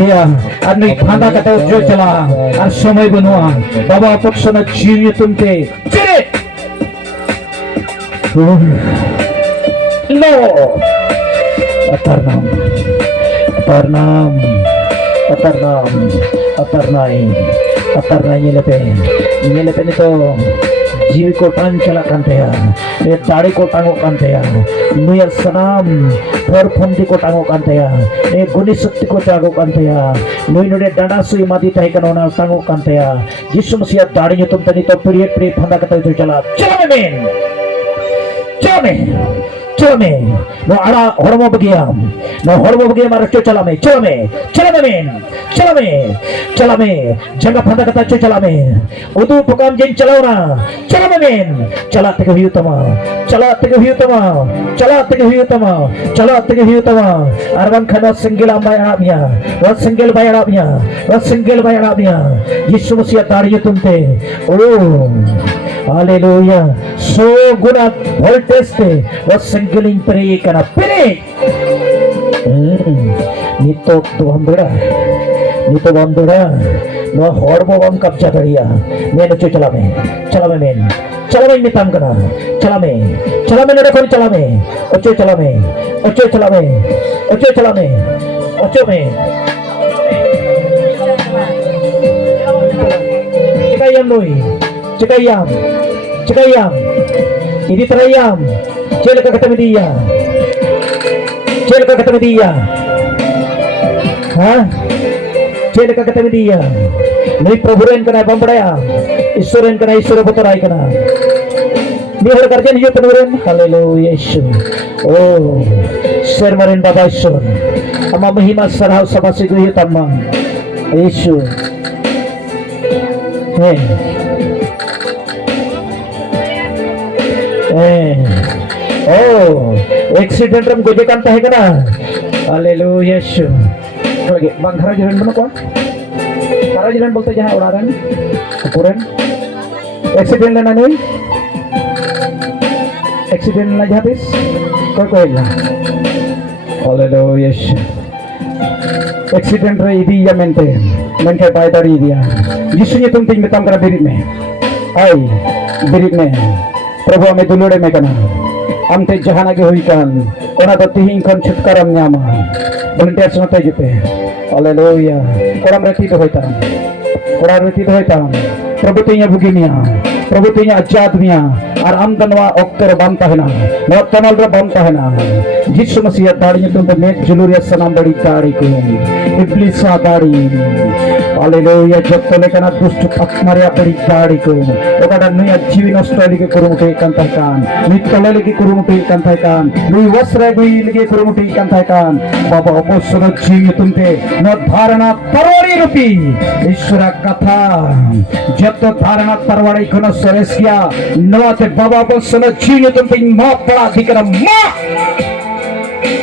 dia ar nui phanda kata jo chala ar somay banua baba apoksona jiwi tumte chire lo atarnam atarnam atarnam atarnai nyelepe nito jiwi ko tan chala kante ya ne tari ko tango kante ya nuya sanam por phondi ko tango kante ya ne guni shakti ko jago kante ya nui nure dana sui madi tai kanona tango kante ya jisu masiya tari nyutum tani to pri phanda kata jo chala men चलो में no आड़ा हरमो बगियाम मार चला में जंगा फंदा कता चला में उदू पकाम जिन चलाओ ना चला में चला तक हुई तमा अरबन खाना सिंगल बायराबिया यीशु मसीह तारिये तुमते ओ हालेलुया सो गुना वोल्टेज ते वसंगलिंग परे kana pere nito bandura no horbo bam kabja kariya men chala me mitam kana chala me nore kon chala me ocho chala me Cikayam ini terayam cel ka ketemu dia ha cel ka ketemu dia nai prabhuren kana bambadaya Eswaran kana ईश्वर putra kana bihar karjan hiyo penuren haleluya Yesus oh sermarin baba ईश्वर ama mahima sarau sabasi hiyo tamang Yesus एक्सीडेंट रम गोजे कांता है कना hallelujah यीशु लगे बang घरा जिरन बनो कौन घरा जिरन बोलते जहां उड़ारन पुरन एक्सीडेंट लेना नहीं एक्सीडेंट ना जहातिस कोई ना हालेलुया यीशु एक्सीडेंट रे इदी या मेंटे पाय दाड़ी दिया यीशु ने तुम तीन मिताम करा बिरित में आई बिरित में प्रभु हमें दुलुड़े में कना हमते जहाना के हुई कान ओना तो तिहिं खन छुटकारा न्यामा वॉलंटियर्स नते जुपे हालेलुया कोराम रती तो होता प्रभु तिया बुगिनिया प्रभु तिया आजादमिया और आमदनवा ऑक्टर बम तहना न तनल रे बम तहना यीशु मसीह दाड़ी तुम तो नेक जुलुरिया सनाम बड़ी दाड़ी को इब्लिस सा दाड़ी हालेलुया जब तले कना दुष्ट आत्मारिया बड़ी दाड़ी को ओकाडा नुया जीवी नष्टली के कुरुमुटे कांता कान नितलले के कुरुमुटे कांता कान नुई वस्त्र गुई के कुरुमुटे कांता कान बाबा अपसर जीवी तुमते न धारणा तरवारी रूपी ईश्वर कथा जब तो धारणा तरवारी कोन सरेसिया नवाते बाबा अपसर जीवी तुमते मा पड़ा दिकरा मा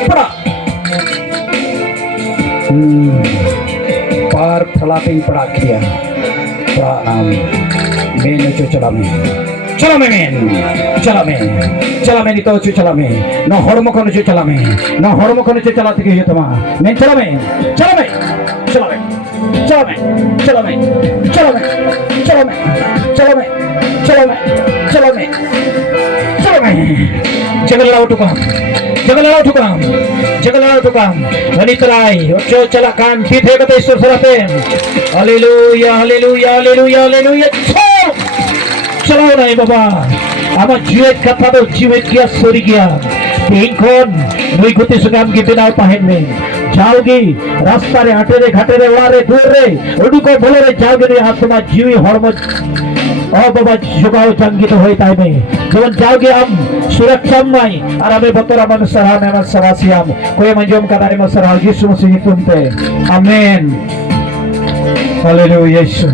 पड़ा पार थलाते पड़ा किया मैं जो चला में तो चला में न हरमो कोन जो चला में चलाते के तमा मैं चला में जगलाव ठुकाम वनितराय ओचो चला कान पीठे कते ईश्वर सराते हालेलुया चलाओ नहीं बाबा आमा जीवित कथा तो जीवित किया सोरी किया तीन नई गति सुगाम की बिना पहन में जाओगी रास्ता रे हाटे रे घाटे रे वारे दूर रे उडू को बोले रे जाओगे रे आत्मा जीवी हरमत ओ बाबा जुगाओ जंगित होई ताई में जवन जाओगे हम सुरक्षा में और हमें बतौर मन सराह में सरासियाम कोई मंजूम कदारे में सराह यीशु मसीह तुमते आमीन हालेलुया यीशु